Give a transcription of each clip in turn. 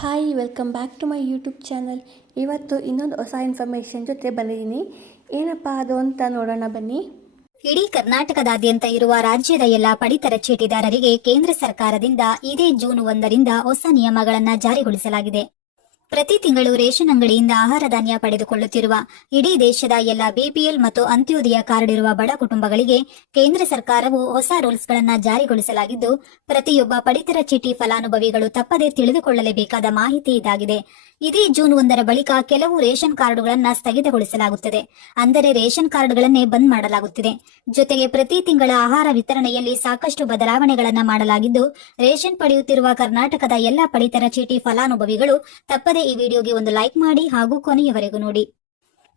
Hi welcome back to my YouTube channel ಇವತ್ತು ಇನ್ನೊಂದು ಹೊಸ ಇನ್ಫಾರ್ಮೇಶನ್ ಜೊತೆ ಬಂದಿದ್ದೀನಿ. ಏನಪ್ಪ ಅದು ಅಂತ ನೋಡೋಣ ಬನ್ನಿ. ಇಡೀ ಕರ್ನಾಟಕದಾದ್ಯಂತ ಇರುವ ರಾಜ್ಯದ ಎಲ್ಲ ಪಡಿತರ ಚೀಟಿದಾರರಿಗೆ ಕೇಂದ್ರ ಸರ್ಕಾರದಿಂದ ಇದೇ ಜೂನ್ ಒಂದರಿಂದ ಹೊಸ ನಿಯಮಗಳನ್ನು ಜಾರಿಗೊಳಿಸಲಾಗಿದೆ. ಪ್ರತಿ ತಿಂಗಳು ರೇಷನ್ ಅಂಗಡಿಯಿಂದ ಆಹಾರ ಧಾನ್ಯ ಪಡೆದುಕೊಳ್ಳುತ್ತಿರುವ ಇಡೀ ದೇಶದ ಎಲ್ಲ ಬಿಪಿಎಲ್ ಮತ್ತು ಅಂತ್ಯೋದಯ ಕಾರ್ಡ್ ಇರುವ ಬಡ ಕುಟುಂಬಗಳಿಗೆ ಕೇಂದ್ರ ಸರ್ಕಾರವು ಹೊಸ ರೂಲ್ಸ್ಗಳನ್ನು ಜಾರಿಗೊಳಿಸಲಾಗಿದ್ದು, ಪ್ರತಿಯೊಬ್ಬ ಪಡಿತರ ಚೀಟಿ ಫಲಾನುಭವಿಗಳು ತಪ್ಪದೇ ತಿಳಿದುಕೊಳ್ಳಲೇಬೇಕಾದ ಮಾಹಿತಿ ಇದಾಗಿದೆ. ಇದೇ ಜೂನ್ ಒಂದರ ಬಳಿಕ ಕೆಲವು ರೇಷನ್ ಕಾರ್ಡ್ಗಳನ್ನ ಸ್ಥಗಿತಗೊಳಿಸಲಾಗುತ್ತದೆ. ಅಂದರೆ ರೇಷನ್ ಕಾರ್ಡ್ಗಳನ್ನೇ ಬಂದ್ ಮಾಡಲಾಗುತ್ತಿದೆ. ಜೊತೆಗೆ ಪ್ರತಿ ತಿಂಗಳ ಆಹಾರ ವಿತರಣೆಯಲ್ಲಿ ಸಾಕಷ್ಟು ಬದಲಾವಣೆಗಳನ್ನ ಮಾಡಲಾಗಿದ್ದು, ರೇಷನ್ ಪಡೆಯುತ್ತಿರುವ ಕರ್ನಾಟಕದ ಎಲ್ಲಾ ಪಡಿತರ ಚೀಟಿ ಫಲಾನುಭವಿಗಳು ತಪ್ಪದೆ ಈ ವಿಡಿಯೋಗೆ ಒಂದು ಲೈಕ್ ಮಾಡಿ ಹಾಗೂ ಕೊನೆಯವರೆಗೂ ನೋಡಿ.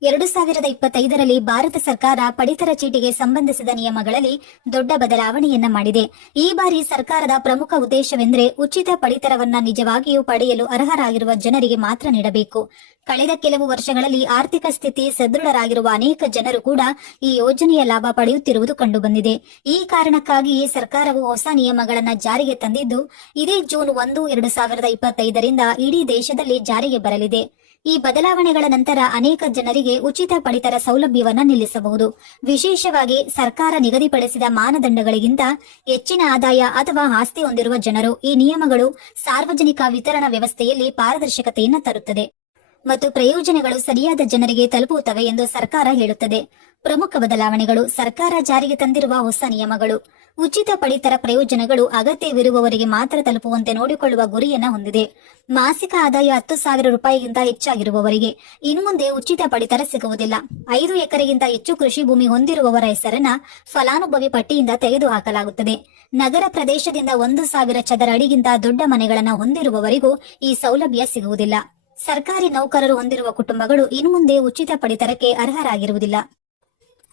ಎರಡು ಸಾವಿರದ ಇಪ್ಪತ್ತೈದರಲ್ಲಿ ಭಾರತ ಸರ್ಕಾರ ಪಡಿತರ ಚೀಟಿಗೆ ಸಂಬಂಧಿಸಿದ ನಿಯಮಗಳಲ್ಲಿ ದೊಡ್ಡ ಬದಲಾವಣೆಯನ್ನ ಮಾಡಿದೆ. ಈ ಬಾರಿ ಸರ್ಕಾರದ ಪ್ರಮುಖ ಉದ್ದೇಶವೆಂದರೆ ಉಚಿತ ಪಡಿತರವನ್ನ ನಿಜವಾಗಿಯೂ ಪಡೆಯಲು ಅರ್ಹರಾಗಿರುವ ಜನರಿಗೆ ಮಾತ್ರ ನೀಡಬೇಕು. ಕಳೆದ ಕೆಲವು ವರ್ಷಗಳಲ್ಲಿ ಆರ್ಥಿಕ ಸ್ಥಿತಿ ಸದೃಢರಾಗಿರುವ ಅನೇಕ ಜನರು ಕೂಡ ಈ ಯೋಜನೆಯ ಲಾಭ ಪಡೆಯುತ್ತಿರುವುದು ಕಂಡುಬಂದಿದೆ. ಈ ಕಾರಣಕ್ಕಾಗಿಯೇ ಸರ್ಕಾರವು ಹೊಸ ನಿಯಮಗಳನ್ನು ಜಾರಿಗೆ ತಂದಿದ್ದು, ಇದೇ ಜೂನ್ ಒಂದು, ಎರಡು ಸಾವಿರದ ಇಪ್ಪತ್ತೈದರಿಂದ ಇಡೀ ದೇಶದಲ್ಲಿ ಜಾರಿಗೆ ಬರಲಿದೆ. ಈ ಬದಲಾವಣೆಗಳ ನಂತರ ಅನೇಕ ಜನರಿಗೆ ಉಚಿತ ಪಡಿತರ ಸೌಲಭ್ಯವನ್ನು ನಿಲ್ಲಿಸಬಹುದು. ವಿಶೇಷವಾಗಿ ಸರ್ಕಾರ ನಿಗದಿಪಡಿಸಿದ ಮಾನದಂಡಗಳಿಗಿಂತ ಹೆಚ್ಚಿನ ಆದಾಯ ಅಥವಾ ಆಸ್ತಿ ಹೊಂದಿರುವ ಜನರು ಈ ನಿಯಮಗಳು ಸಾರ್ವಜನಿಕ ವಿತರಣಾ ವ್ಯವಸ್ಥೆಯಲ್ಲಿ ಪಾರದರ್ಶಕತೆಯನ್ನು ತರುತ್ತದೆ. ಮತ್ತು ಪ್ರಯೋಜನಗಳು ಸರಿಯಾದ ಜನರಿಗೆ ತಲುಪುತ್ತವೆ ಎಂದು ಸರ್ಕಾರ ಹೇಳುತ್ತದೆ. ಪ್ರಮುಖ ಬದಲಾವಣೆಗಳು ಸರ್ಕಾರ ಜಾರಿಗೆ ತಂದಿರುವ ಹೊಸ ನಿಯಮಗಳು. ಉಚಿತ ಪಡಿತರ ಪ್ರಯೋಜನಗಳು ಅಗತ್ಯವಿರುವವರಿಗೆ ಮಾತ್ರ ತಲುಪುವಂತೆ ನೋಡಿಕೊಳ್ಳುವ ಗುರಿಯನ್ನ ಹೊಂದಿದೆ. ಮಾಸಿಕ ಆದಾಯ ಹತ್ತು ಸಾವಿರ ರೂಪಾಯಿಗಿಂತ ಹೆಚ್ಚಾಗಿರುವವರಿಗೆ ಇನ್ನು ಮುಂದೆ ಉಚಿತ ಪಡಿತರ ಸಿಗುವುದಿಲ್ಲ. ಐದು ಎಕರೆಗಿಂತ ಹೆಚ್ಚು ಕೃಷಿ ಭೂಮಿ ಹೊಂದಿರುವವರ ಹೆಸರನ್ನ ಫಲಾನುಭವಿ ಪಟ್ಟಿಯಿಂದ ತೆಗೆದುಹಾಕಲಾಗುತ್ತದೆ. ನಗರ ಪ್ರದೇಶದಿಂದ ಒಂದು ಸಾವಿರ ಚದರ ಅಡಿಗಿಂತ ದೊಡ್ಡ ಮನೆಗಳನ್ನು ಹೊಂದಿರುವವರಿಗೂ ಈ ಸೌಲಭ್ಯ ಸಿಗುವುದಿಲ್ಲ. ಸರ್ಕಾರಿ ನೌಕರರು ಹೊಂದಿರುವ ಕುಟುಂಬಗಳು ಇನ್ನು ಮುಂದೆ ಉಚಿತ ಪಡಿತರಕ್ಕೆ ಅರ್ಹರಾಗಿರುವುದಿಲ್ಲ.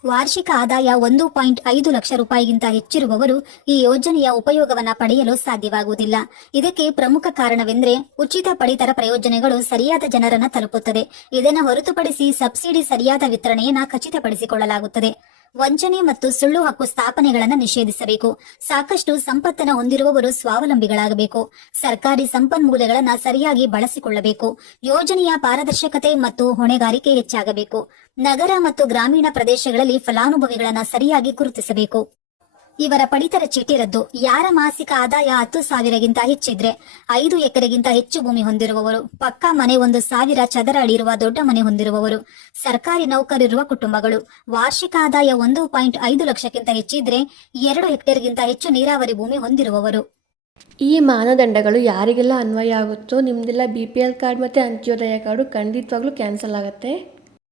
ವಾರ್ಷಿಕ ಆದಾಯ ಒಂದು ಪಾಯಿಂಟ್ ಐದು ಲಕ್ಷ ರೂಪಾಯಿಗಿಂತ ಹೆಚ್ಚಿರುವವರು ಈ ಯೋಜನೆಯ ಉಪಯೋಗವನ್ನು ಪಡೆಯಲು ಸಾಧ್ಯವಾಗುವುದಿಲ್ಲ. ಇದಕ್ಕೆ ಪ್ರಮುಖ ಕಾರಣವೆಂದರೆ ಉಚಿತ ಪಡಿತರ ಪ್ರಯೋಜನಗಳು ಸರಿಯಾದ ಜನರನ್ನು ತಲುಪುತ್ತದೆ. ಇದನ್ನು ಹೊರತುಪಡಿಸಿ ಸಬ್ಸಿಡಿ ಸರಿಯಾದ ವಿತರಣೆಯನ್ನ ಖಚಿತಪಡಿಸಿಕೊಳ್ಳಲಾಗುತ್ತದೆ. ವಂಚನೆ ಮತ್ತು ಸುಳ್ಳು ಹಕ್ಕು ಸ್ಥಾಪನೆಗಳನ್ನು ನಿಷೇಧಿಸಬೇಕು. ಸಾಕಷ್ಟು ಸಂಪತ್ತನ್ನು ಹೊಂದಿರುವವರು ಸ್ವಾವಲಂಬಿಗಳಾಗಬೇಕು. ಸರ್ಕಾರಿ ಸಂಪನ್ಮೂಲಗಳನ್ನು ಸರಿಯಾಗಿ ಬಳಸಿಕೊಳ್ಳಬೇಕು. ಯೋಜನೆಯ ಪಾರದರ್ಶಕತೆ ಮತ್ತು ಹೊಣೆಗಾರಿಕೆ ಹೆಚ್ಚಾಗಬೇಕು. ನಗರ ಮತ್ತು ಗ್ರಾಮೀಣ ಪ್ರದೇಶಗಳಲ್ಲಿ ಫಲಾನುಭವಿಗಳನ್ನು ಸರಿಯಾಗಿ ಗುರುತಿಸಬೇಕು. ಇವರ ಪಡಿತರ ಚೀಟಿ ರದ್ದು ಯಾರ ಮಾಸಿಕ ಆದಾಯ ಹತ್ತು ಸಾವಿರಗಿಂತ ಹೆಚ್ಚಿದ್ರೆ ಐದು ಎಕರೆಗಿಂತ ಹೆಚ್ಚು ಭೂಮಿ ಹೊಂದಿರುವವರು. ಪಕ್ಕಾ ಮನೆ ಒಂದು ಸಾವಿರ ಚದರ ಅಡಿ ಇರುವ ದೊಡ್ಡ ಮನೆ ಹೊಂದಿರುವವರು. ಸರ್ಕಾರಿ ನೌಕರಿರುವ ಕುಟುಂಬಗಳು ವಾರ್ಷಿಕ ಆದಾಯ ಒಂದು ಪಾಯಿಂಟ್ ಐದು ಲಕ್ಷಕ್ಕಿಂತ ಹೆಚ್ಚಿದ್ರೆ ಎರಡು ಹೆಕ್ಟೇರ್ಗಿಂತ ಹೆಚ್ಚು ನೀರಾವರಿ ಭೂಮಿ ಹೊಂದಿರುವವರು. ಈ ಮಾನದಂಡಗಳು ಯಾರಿಗೆಲ್ಲ ಅನ್ವಯ ಆಗುತ್ತೋ ನಿಮ್ಮದೆಲ್ಲ ಬಿ ಪಿ ಎಲ್ ಕಾರ್ಡ್ ಮತ್ತು ಅಂತ್ಯೋದಯ ಕಾರ್ಡು ಖಂಡಿತವಾಗ್ಲೂ ಕ್ಯಾನ್ಸಲ್ ಆಗುತ್ತೆ.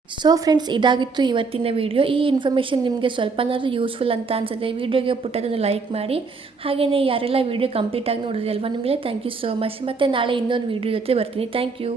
ಸೊ ಫ್ರೆಂಡ್ಸ್ ಇದಾಗಿತ್ತು ಇವತ್ತಿನ ವಿಡಿಯೋ ಈ ಇನ್ಫಾರ್ಮೇಷನ್ ನಿಮಗೆ ಸ್ವಲ್ಪನಾದರೂ ಯೂಸ್ಫುಲ್ ಅಂತ ಅನ್ಸುತ್ತೆ ವಿಡಿಯೋಗೆ ಪುಟ್ಟದನ್ನು ಲೈಕ್ ಮಾಡಿ. ಹಾಗೆಯೇ ಯಾರೆಲ್ಲ ವಿಡಿಯೋ ಕಂಪ್ಲೀಟಾಗಿ ನೋಡಿದ್ರಲ್ವಾ ನಿಮಗೆ? ಥ್ಯಾಂಕ್ ಯು ಸೋ ಮಚ್ ಮತ್ತು ನಾಳೆ ಇನ್ನೊಂದು ವಿಡಿಯೋ ಜೊತೆ ಬರ್ತೀನಿ. Thank you